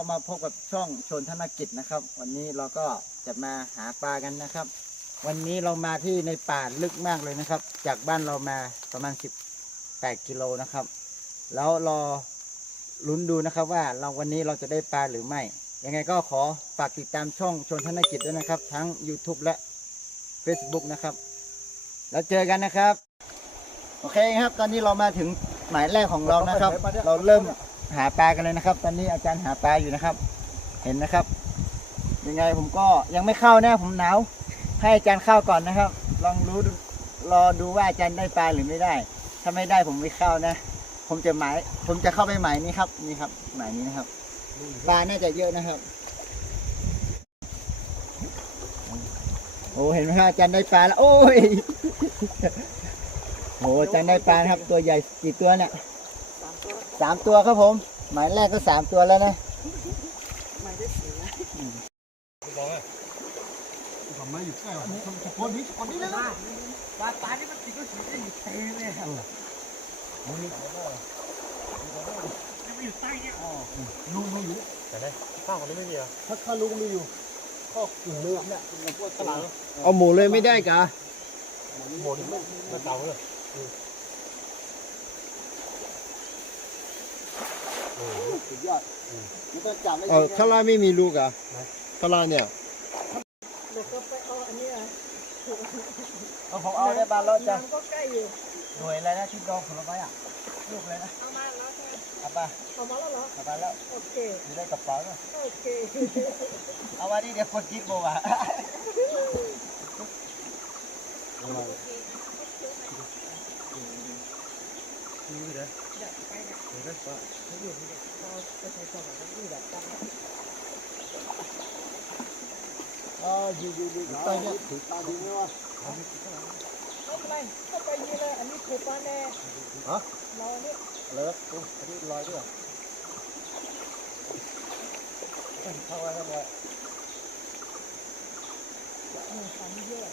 เรามาพบกับช่องชนธนกิจนะครับ วันนี้เราก็จะมาหาปลากันนะครับ วันนี้เรามาที่ในป่าลึกมากเลยนะครับ จากบ้านเรามาประมาณ 18 กิโลนะครับ แล้วรอลุ้นดูนะครับว่าเราวันนี้เราจะได้ปลาหรือไม่ ยังไงก็ขอฝากติดตามช่องชนธนกิจด้วยนะครับ ทั้ง YouTube และ Facebook นะครับ แล้วเจอกันนะครับ โอเคครับ ตอนนี้เรามาถึงหมายแรกของเรานะครับ เราเริ่ม หาปลากันเลยนะครับ ตอนนี้อาจารย์หาปลาอยู่นะครับ เห็นนะครับ ยังไงผมก็ยังไม่เข้าแนะผมหนาวให้อาจารย์เข้าก่อนนะครับ ลองรู้รอดูว่าอาจารย์ได้ปลาหรือไม่ได้ ถ้าไม่ได้ผมไม่เข้านะ ผมจะหมาย ผมจะเข้าไปหมายนี้ครับ นี่ครับ หมายนี้นะครับ ปลาน่าจะเยอะนะครับ โอ้เห็นไหมครับอาจารย์ได้ปลาแล้ว โอ้ยโหอาจารย์ได้ปลาครับ ตัวใหญ่กี่ตัวเนี่ย สามตัวครับผม หมายแรกก็สามตัวแล้วนะทำไมอยู่ใกล้วะคนนี้คนนี้เลยนะปลาปลานี่มันติดก็สีได้อยู่เทเลยครับมันอยู่ใต้เนี่ยอ๋อลุงไม่อยู่แต่ได้ข้าวคนนี้ไม่มีอะถ้าข้าลุงไม่อยู่ข้อกลุ่มเนื้อเนี่ยมันพวกตลาดเอาหมูเลยไม่ได้กะหมดไม่ไม่เต่าเลย สุดยอดมันก็จับไม่เออข้างล่างไม่มีลูกเหรอะข้างล่างเนี่ยเดี๋ยวก็ไปเอาอันนี้อะเอาผมเอาได้ปลาแล้วจ้ะน้ำก็ใกล้อยู่หน่วยอะไรนะที่ดองผลไม้อะลูกเลยนะเอามาแล้วใช่ไหมเอาปลาเอามาแล้วเหรอเอาปลาแล้วโอเคอยู่ได้กระเป๋าเนอะโอเคเอามาดิเดี๋ยวคนคิดโบว่ะอ๋ออยู่อยู่อยู่ไปเนี่ยถือตาดี ไหมวะไม่เป็นไรเข้าไปนี่เลยอันนี้ถูกปลาแน่ฮะเราอันนี้อะไรวะโอ้อันนี้ลอยด้วยเข้าไว้เข้าไว้หนึ่งสามเยอะ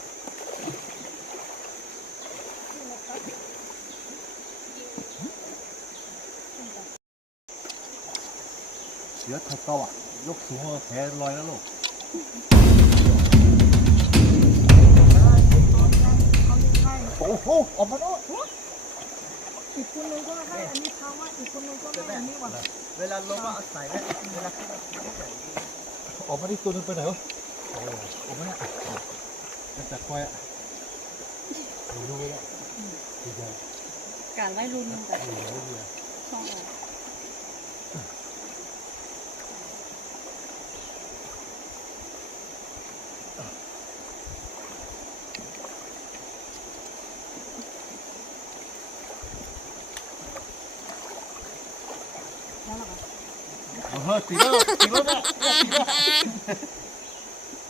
นี่นะครับ เสือถัดต่ออะยกสูงแผลลอยแล้วลูกโอ้โหออกมาแล้วอีกคนนึงก็ให้อันนี้เขาว่าอีกคนนึงก็ให้อันนี้ว่ะเวลาลงก็เอาใส่ไว้เวลาขึ้นก็ออกมาที่ตัวนึงไปไหนวะออกมาเนี่ยจะจัดควายอะดูไว้แล้วดีใจการไว้รุนแบบดีใจดีใจช่อง ออกเฮ้ยตีแล้วตีแล้วเนี่ยตีแล้ว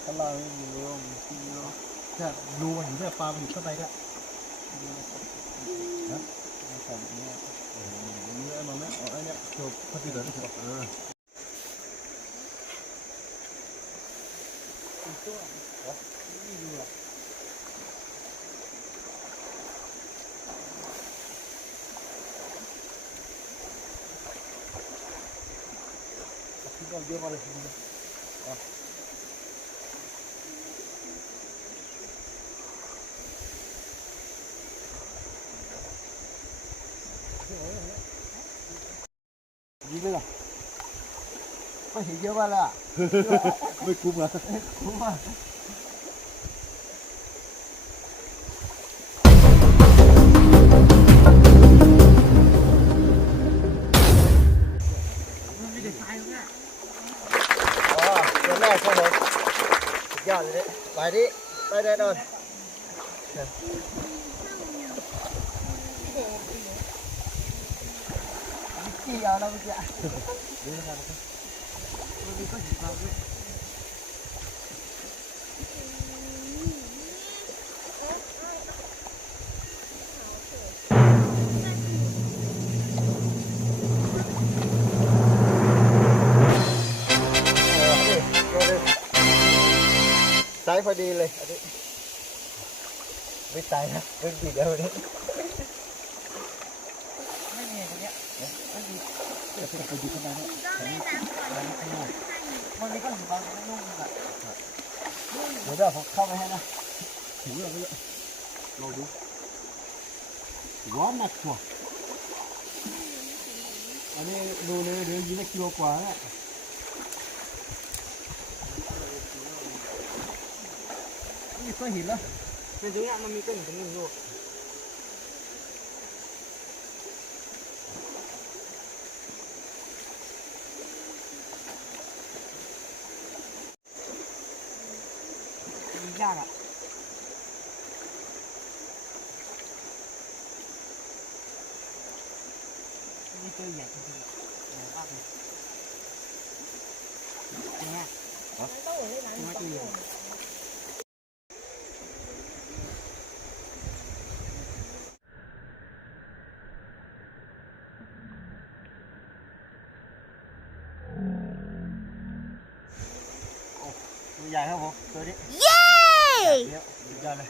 ข้างล่างไม่มีรูมีที่รูแค่รูมันอยู่เนี่ยปลามันอยู่ข้างในเนี่ยนะใส่แบบนี้เออเนื้อมันไม่เอาไอ้เนี่ยจบพอดีเลย นะเออที่ก็เยอะมา ไปแน่นอนขี้เอาแล้วเมื่อกี้ ไซส์พอดีเลยอันนี้ไม่ตายนะเป็นปีกแล้ววันนี้ไม่มีตรงเนี้ยไม่มีไปดูข้างในเนี่ยมันมีก้อนหินบางไม่นุ่มอะเดี๋ยวเดี๋ยวผมเข้าไปให้นะถืออะไรเนี่ยลองดูร้อนหนักกว่าอันนี้ดูเลยเดี๋ยวยี่สิบกิโลกว่าเนี่ยนี่ก้อนหินแล้ว เป็นตรงนี้มันมีก้อนหินตรงนี้อยู่ยากอะนี่ตัวใหญ่จริงๆใหญ่มากเลยเนี่ย มันต้องเหมือนในหนัง ไม่ตัวใหญ่ ตัวใหญ่ครับผมตัวนี้ เย้ เดี๋ยวสุดยอดเลย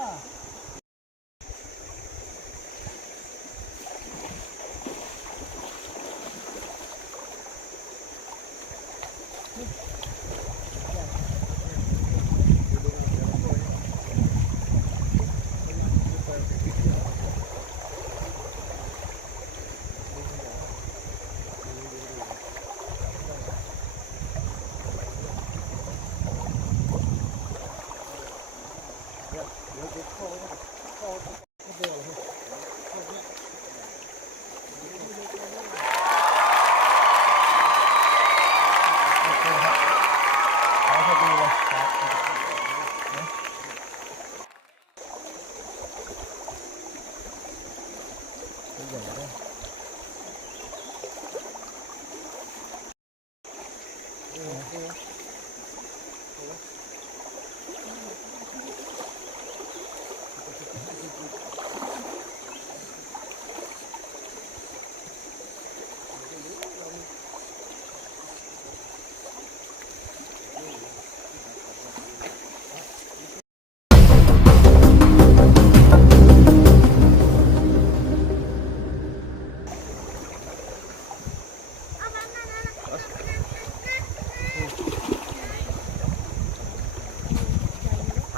ยอะนี่เอ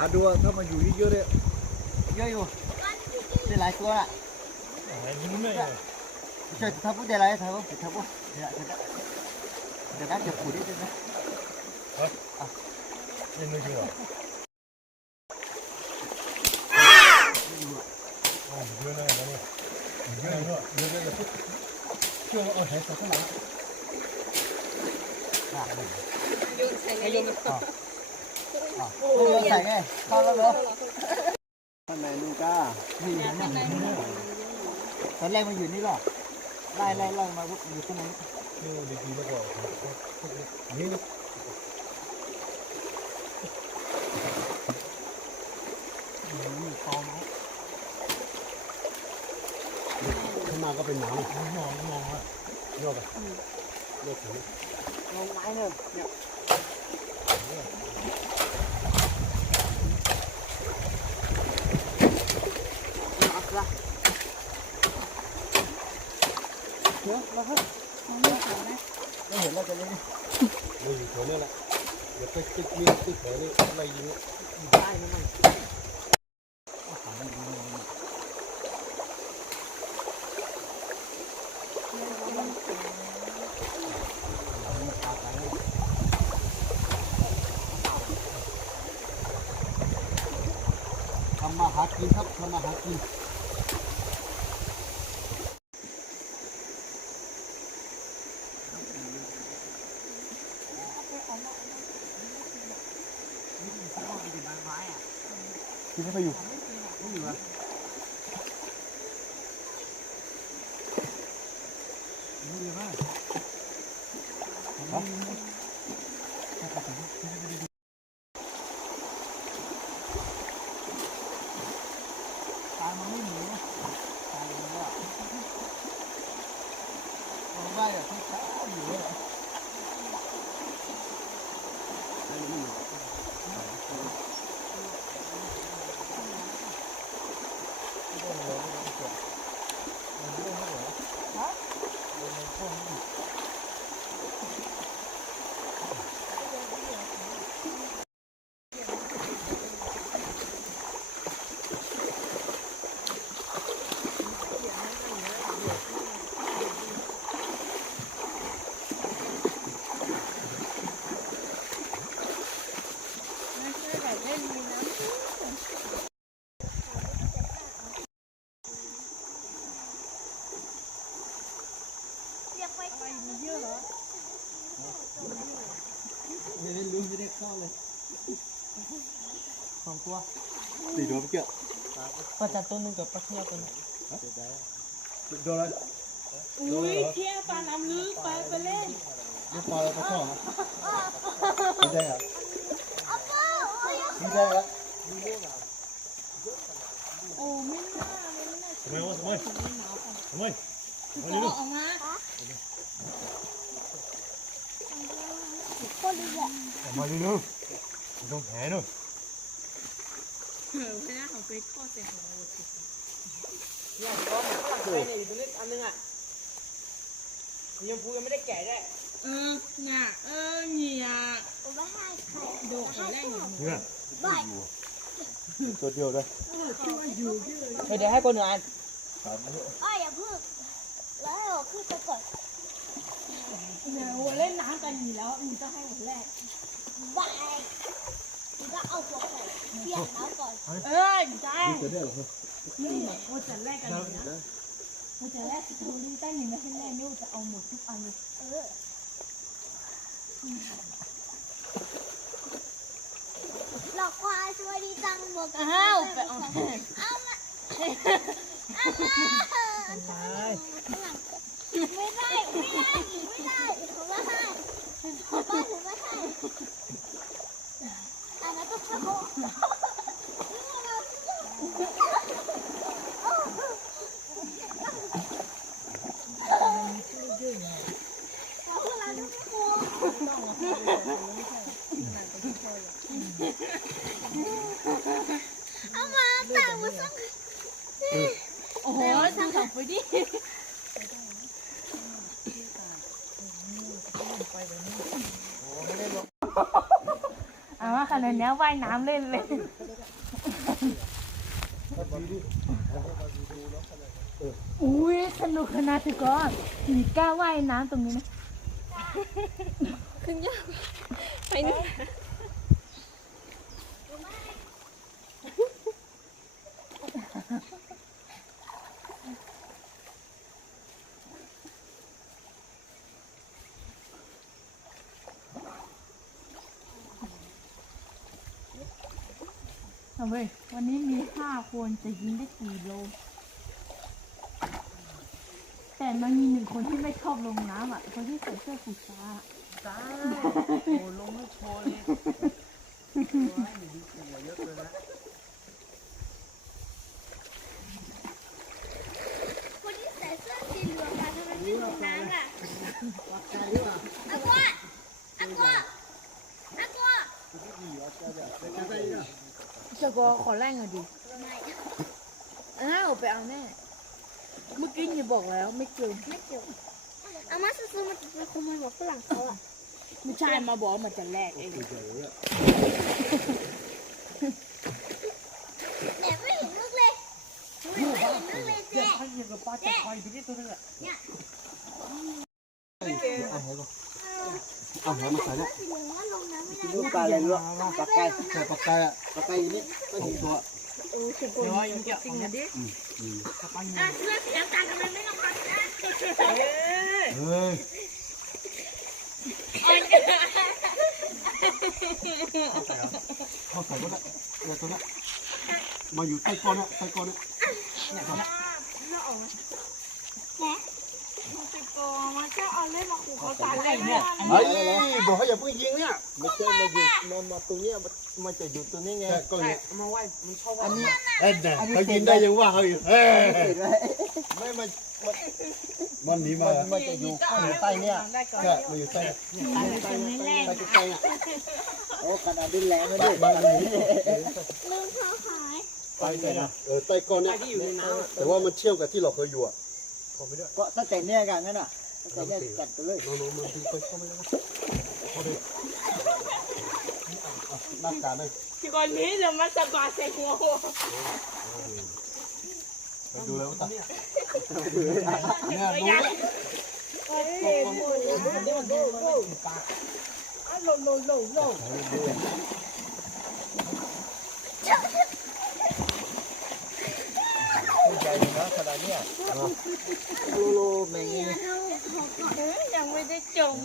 าดูว่าถ้ามันอยู่เยอะๆเนี่ยเยอะอยู่ได้หลายตัวละอะไรยิ้มเลยช่วยทับปุ๊บได้หลายทับปุ๊บทับปุ๊บเดี๋ยวเดี๋ยวเดี๋ยวนะเดี๋ยวขูดนิดนึงนะยังไม่เชื่อโอ้เยอะเลยนะนี่เยอะเลยเยอะเลยเชื่อว่าเอาแหใส่ข้างหลังโยนใส่ในนี้โอ้ ยใส่ไงเข้าแล้วเหรอข้างในนู่นก้านี่เห็นไหมตอนแรกมันอยู่นี่หรอไล่ไล่ไล่มาอยู่ข้างในเชื่อดีๆแล้วก็นี่นะข้างมาก็เป็นหนังมองมองอะยกอะยกถึงลงไม้เลยเนี่ย เดี๋ยวเราก็ไม่เห็นเราจะเลยไม่อยู่แถวนี้แหละเดี๋ยวไปตึกนี้ตึกแถวนี้อะไรยิงได้นะมันทำมาหากินครับทำมาหากิน กินไม่ไปอยู่ เลามันไม่หนีนะตายมันก็ลงได้อะที่ช้าอยู่เลย ไม่ใช่แบบเล่นมีน้ำ เรียกไปไปมันเยอะเหรอ ไม่ได้รู้ไม่ได้เข้าเลย สองตัวตีโดนเมื่อกี้ปลาจัดตัวหนึงกับปลาเทียตัวนึงโดนอะไรอุ้ยเที่ยวปลาน้ำลึกไปไปเล่นลูกปลาอะไรปลาช่อนนะไม่ได้อะไม่ได้อะโอ้ไม่น่าเลยไม่น่าทำไมวะทำไมทำไมคือตัวออกมาออกมาเร็วๆไม่ต้องแผลเนอะ เออไม่น่าของเฟซข้อเสียของเราสิเนี่ยก็เหมือนฝรั่งไทยเนี่ยอยู่ตรงนี้อันนึงอะสีชมพูยังไม่ได้แกะด้วยเออเนี่ยเออเนี่ยโดดแรกอยู่เนี่ยไม่ตัวเดียวเลยเฮ้ยเดี๋ยวให้คนหนึ่งอันสามอ้อย่าพึ่งแล้วให้ผมขึ้นไปก่อนเนี่ยวัวเล่นน้ำกันอยู่แล้วมีต้องให้หัวแรกบายผมก็เอาหัว เปียกน้ำก่นเออใช่ตัวเดียวเรอนี่โอ้จะแรกกันอยู่นะโอ้จะแรกสตอรี่ใต้หนึ่งไม่ให้แรกนี่จะเอาหมดทุกอันเลยเออหลอกควายสวัสดีจังบอกกันอ้าวไปเอาเอามาเอามาไม่ได้ไม่ได้ไม่ได้ผมไม่ให้ป้าถึงไม่ให้อันนั้นต้องเขา เอามาแต่ว่าต้อง โอ้โหลังไปดิเอาว่าขนาดนี้ว่ายน้ำเล่นเลยอุ้ยสนุกขนาดที่ก็มีกล้าว่ายน้ำตรงนี้นะขึ้นยากไปนู่น เอาเว้ยวันนี้มีห้า คนจะยิงได้กี่โล แต่มันมีหนึ่งคนที่ไม่ชอบลงน้ำอะ คนที่ใส่เสื้อสีฟ้าจ้าโอ้ลงไม่โชว์เลยคนที่ใส่เสื้อสีเหลืองอะทำไมไม่ลงน้ำล่ะอากวาอากวาอากวาจะกอขอแรงหน่อยดิไม่ อ้าวไปเอาแน่เมื่อกี้อย่าบอกแล้วไม่เกินไม่เกี่ยวอามาซื้อๆมันจะเป็นขโมยหัวฝรั่งเขาอะไม่ใช่มาบอกว่ามันจะแลกเองเนี่ยไม่เห็นลึกเลยไม่เห็นลึกเลยเจ๊ให้ยิงกับปลาจัดควายอยู่ที่ตัวนึงอะเอาแผลมาใส่เนี่ยสีเหลืองว่าลงน้ำไม่ได้ลูกปลาอะไรลูกปลาไก่ใส่ปลากไก่อะปลากไก่อยู่นี่ก็ถึงตัว เดี๋ยวยังเกี่ยวของดิอะเสื้อสีน้ำตาลทำไมไม่ลงมานะเฮ้ยเข้าใส่ก็ได้เนี่ยตัวเนี้ยมาอยู่ใต้ก้อนเนี่ยใต้ก้อนเนี่ยแหน ติโกมันแค่ เอาเล่นมาขู่เขาตายเลยเนี่ยเฮ้ยบอกให้อย่าเพิ่งยิงเนี่ยไม่ใช่มาอยู่มามาตรงเนี้ยมันมันจะอยู่ตรงนี้ไงแค่ก็ใช่เนี่ยเอามาไหว้มันชอบไหว้อันนี้เอ็ดเนี่ยเขายิงได้ยังว่าเขาอยู่เฮ้ยเห็นไหมไม่มันมันหนีมามันมันจะอยู่ข้างใต้เนี่ยได้ก่อนแค่มาอยู่ใต้จะไม่แรงใต้ใต้อะโอ้ขนาดดินแรงเลยดิขนาดนี้ลืมเขาหายใต้เนี่ยนะเออใต้ก้อนใต้เนี่ยที่อยู่ในน้ำอะแต่ว่ามันเชื่อมกับที่เราเคยอยู่อะพอไม่ได้ก็ตั้งแต่เนี่ยกันงั้นอะ ตั้งแต่เนี่ยจัดไปเลยน้องๆมันดีไปเข้าไม่ได้นะพอดีหน้ากากเลยที่ก่อนนี้เดี๋ยวมันสะบาดใส่หัวหัวไปดูแล้วตาเนี่ยดูยังโอ้ยหมดแล้วโลโลโลโลให ญ่นะขนาดเนี้ยโลโลแมงนี่ยังไม่ได้จม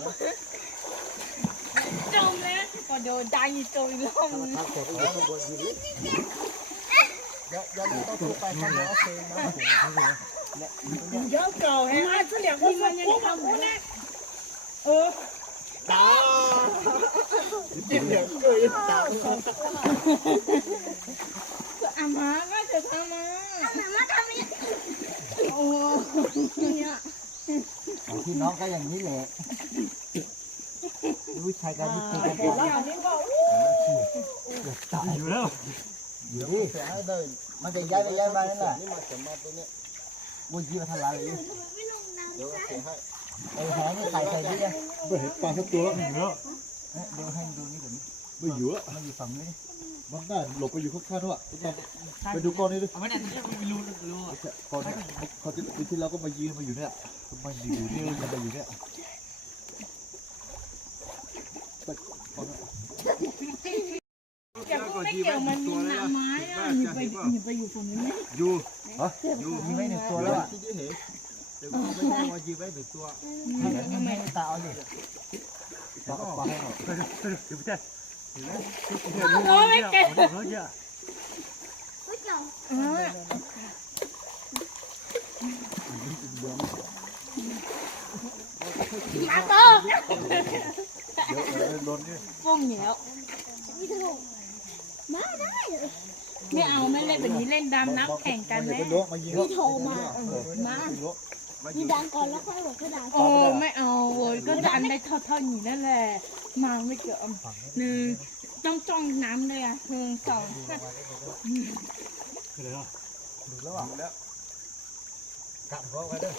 จมแล้วก็โดนดังอีกตัวอีกรอบนึงครับผมแล้วข้างบนอยู่นี่อย่าอย่าต้องทุบไปข้างบนโอเคนะเยอะเก่าแฮะเฉลี่ยที่มันยังทำนะเออจิ้มเดี๋ยวเกยตามอามาก็ จะทำมาทำไมมาทำอย่างนี้โอ้เนี่ยพี่น้องก็อย่างนี้แหละรู้ชายกันที่ตีกันเดี๋ยวเรานี่บอกตายอยู่แล้วอยู่ดิเสียให้เดินมันจะย้ายไปย้ายมานั่นแหละนี่มาจะมาตรงเนี้ยบุญยีมาทลายเลยไม่ลงน้ำเดี๋ยวเสียให้ไอ้แหนี่ใส่ใส่ดิเนี่ยไม่เห็นปลาสักตัวแล้วหนีแล้วเอ๊ะเดี๋ยวให้ดูนี่ก่อนไม่อยู่อะมันอยู่ฝั่งนี้ มันน่าหลบไปอยู่ข้างๆด้วยไปดูก้อนนี้ดิเอาไว้เนี่ยจะไม่รู้รู้อะก้อนนี้เขาที่ปีที่แล้วก็มายืนมาอยู่เนี่ยมาอยู่นี่มันมาอยู่เนี่ยแต่พวกไม่เกี่ยวมันมีหนาไม้อะหยิบไปหยิบไปอยู่ฝั่งนี้ไหมอยู่อยู่มีไม่หนึ่งตัวแล้วอะที่เห็นเดี๋ยวเอาไปได้ว่ายืมไว้หนึ่งตัวให้ให้ตาเอาดิปอกปอกให้หน่อยโอ้ไม่เกี่ยวก๋วยเตี๋ยวเออ มาต่อโค้งเหนียวมาได้ไม่เอาไม่เล่นแบบนี้เล่นดำน้ำแข่งกันอย่ไหมไปล้วงมายิงนี่โทรมา มา นี่ดังก่อนแล้วค่อยบอกกระดาษโอ้ไม่เอาโว้ยก็ดันได้เท่าๆนี้นั่นแหละมาไม่เกี่ยวหนึ่งต้องจ้องน้ำเลยอะหนึ่งสองสามดูแล้วอะแล้วกลับเขาไปเด้อ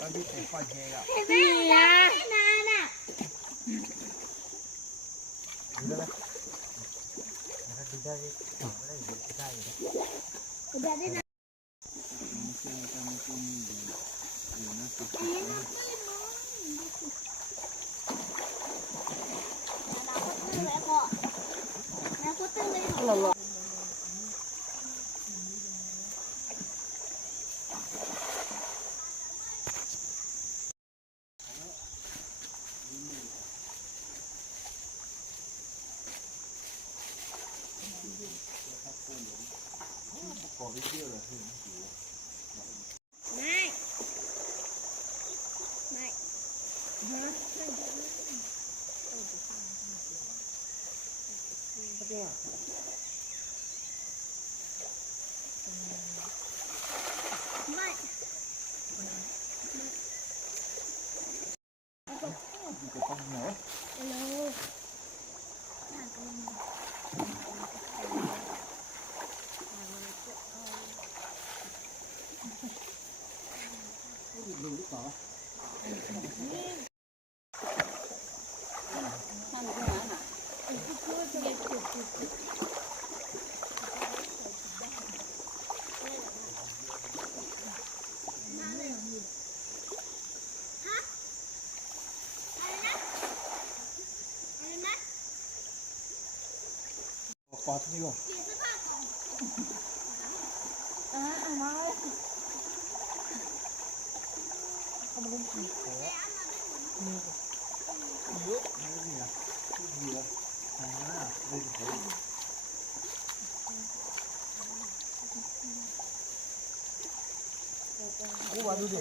อันนี้เป็นไฟเฮอะเห็นไหมไม่นานอะดูได้ไหมดูได้ไม่ได้ดูได้กระดาษได้นานแล้วก็แล้ วก็ตึ้งเลยไม่ไม่ ไม่เร็วห่างกันมา อะไรนะ ปลาที่นี่ก่อนเปลี่ยนเสื้อผ้าก่อนอะเอามากูว่าดูดิ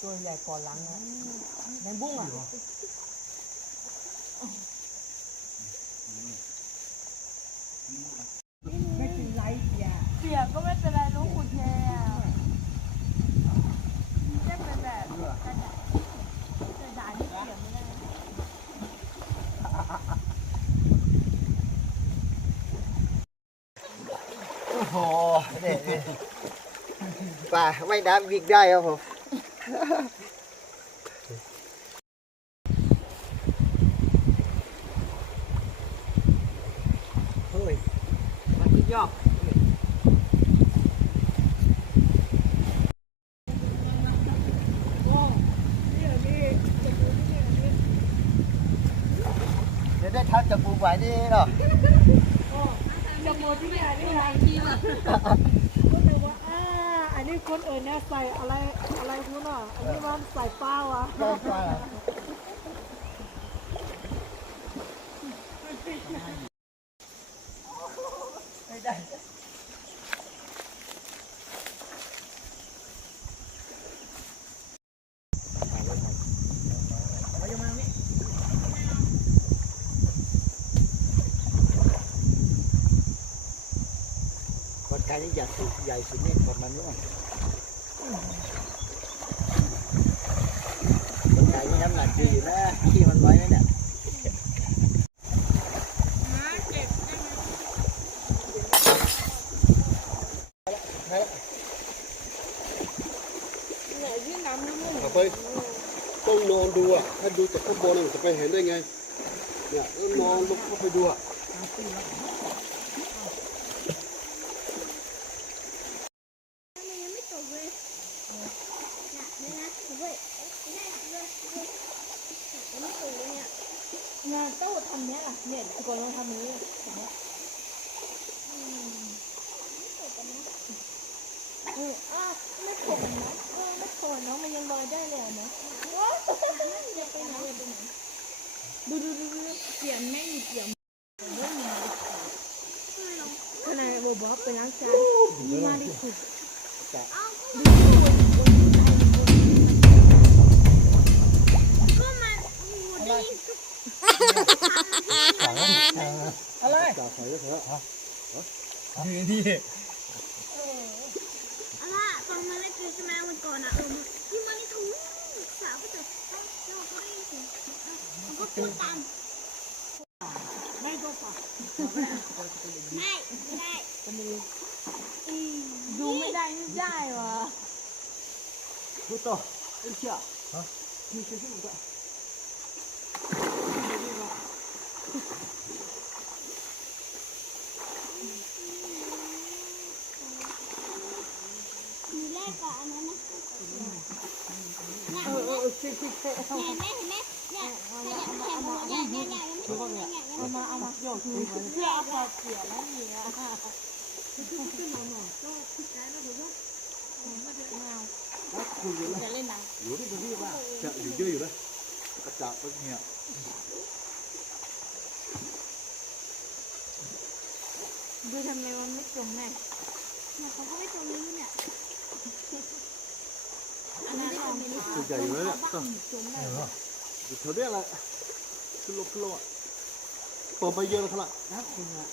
ตัวใหญ่ก่อนหลังนะแมงบุ้งอะ ไม่เป็นไรเสีย เสียก็ไม่เป็นไรลูกคุณแย่แค่เป็นแบบกระดาษกระดาษนี่เสียไม่ได้ โอ้โหเนี่ยเนี่ย ป่าว่ายน้ำวิ่งได้ครับผม เฮ้ยมันขึ้นยอก เดี๋ยวได้ทักจากปูไหวนี่เนาะ จะโมที่ไหนไม่ไรที่มาก็เลยว่าอ่าอันนี้คนเอ่ยเนี่ยใส่อะไรอะไรคุณอะ อันนี้มันใส่เป้าอะ ได้ปลาไม่ได้ คนไทยนี่ใหญ่สุดใหญ่สุดนี่ประมาณนี้อะคนไทยนี่น้ำหนักดีอยู่นะขี้มันไว้นะเนี่ย เอาไปต้องนอนดูอะ ถ้าดูจากข้างบนน่ะจะไปเห็นได้ไง เนี่ยต้องนอนลงเข้าไปดูอะ ทำไมยังไม่ตกเลยน่ะนี่นะเว้ยนี่เว้ยเว้ยยั งานเต้ทำเนี้ยเนี่ยทุกคนต้องทำนี้เห็นไหมไม่ตกนะเอออะไม่โผล่นะเออไม่โผล่เนาะมันยังลอยได้เลยเนาะอย่าไปไหนไปไหนดูดูดูดูเสียงแม่งเสียงขนาดบอกว่าไปล้างจานมาดิสุด ก็มันงูดีอะไรจ่าใส่ก็เถอะฮะนี่อะไรตอนมันเล็กเลยใช่ไหมวันก่อนอะเออที่มันนี่ถูสาวก็จะแล้วก็ได้ยินเสียงมันก็พูดตามไม่ก็ปะไม่ไม่ได้ ดูไม่ได้ไม่ได้วะดูต่อไอ้เชี่ยมีแรกกับอันนั้นน เออเออสิสิเเห็นไหมเห็นไหมเนี่ยขยับแขนหัวเนี่ยเนี่ยอยู่แล้วเนี่ยคุยอยู่นะจะเล่นน้อยู่ที่ตรงนี้ว่าจะอยู่เยอะอยู่นะกระจับไปเนี่ยำดูทำไมมันไม่จมแม่เนี่ยเขาก็ไม่ตรงนี้เนี่ยอันนั้นลองดูตัวใหญ่อยู่เลยเนี่ยต้องอยู่แถวเนี้ยแหละขึ้นโลขึ้นโลอะโตไปเยอะแล้วครับนะคุณอะ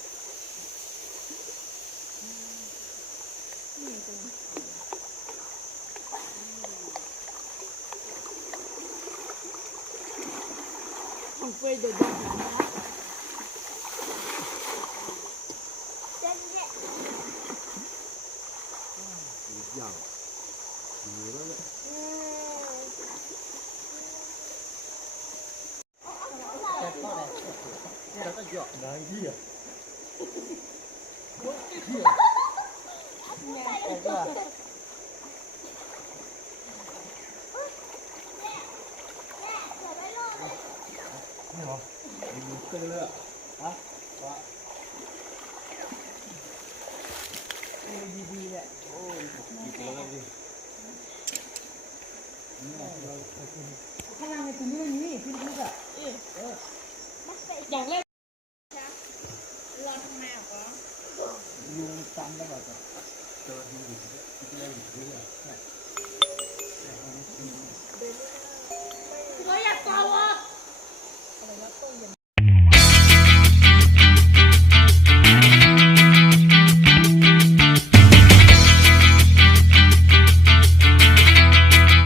ของเฟยเดือดนะ เจ๊เจ๊ ยาวอยู่แล้วเนี่ย เราก็หยอก นางที่อะ แต่ก็นี่เหร